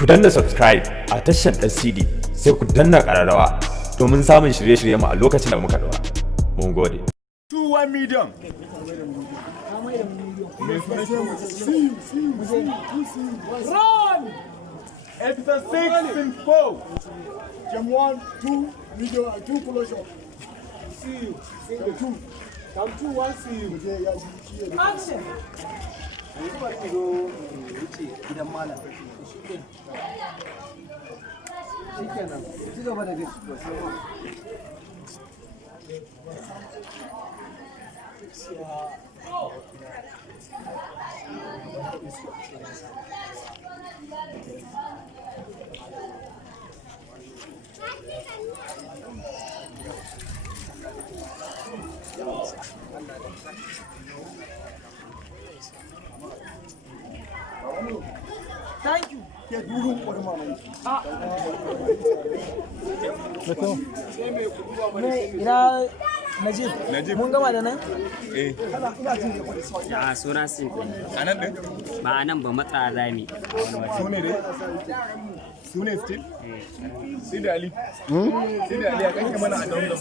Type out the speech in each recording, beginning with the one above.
Ku danna subscribe a tashar ɗan CD sai ku danna ƙararrawa domin samun shirye-shiryenmu a lokacin da muka ɗora. Mun gode. 2-1 medium. Run! Episode 6 in 4. Jam 1, 2, medium, and 2 close up. See you. Jam 2. Jam 2, 1, see you. Action! Thank you. Ina Najib. Mun gama da nan? Eh. A suna sin A nan ɗin? ba a nan ba matsa rami a wani waje. Su ne dai? Su ne still? Sai da Ali. Sai da Ali a kanke mana a don don.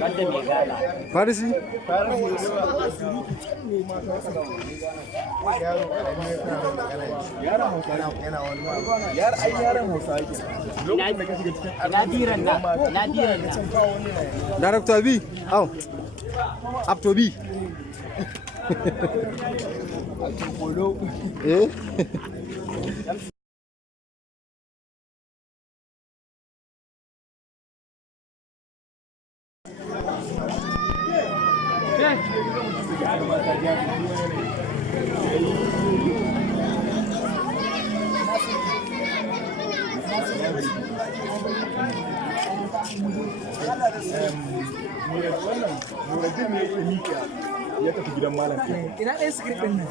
Wanda mai gala. Farisi? Yaran Hausa yana wani ma. Yaran Hausa yake. Lokacin da ka shiga cikin Ina biran na, ina biran na. Director B? Au. Up to B? Eh? Nuruddin ne ya miƙa ya tafi gidan malam ɗin. Ina ɗaya script ɗin nan.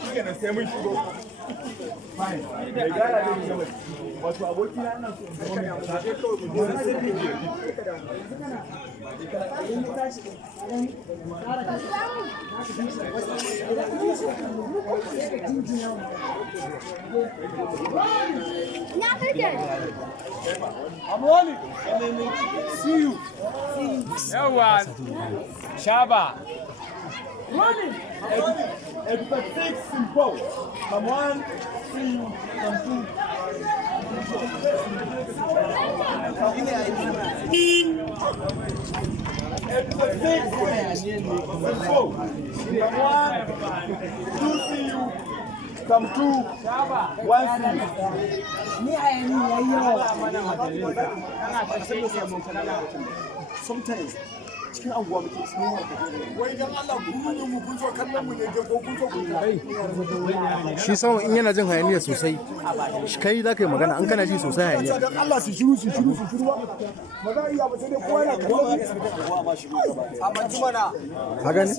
Shi kenan sai mun shigo. Fine. Mai gara ne mu gama. Wato abokina ina so in zama mai zaɓe kawai mu je sai mu je. Amoni. See you. Yawa. Shaba. Running. Episode 6 simple. Come on. See you. Come two. Episode 6 simple. Come on. 2 see you. Come two. 1 see you. Ni hayani yayi yawa. Sometimes cikin anguwa muke tsoro. Wai dan Allah ku mu kun zo kallon mu ne ko kun zo ku Shi sama in yana jin hayaniya sosai, kai za ka yi magana an kana ji sosai hayaniya. dan Allah su shiru ba. Ba za a iya ba sai dai kowa yana kallon. A manji mana. Ka gani?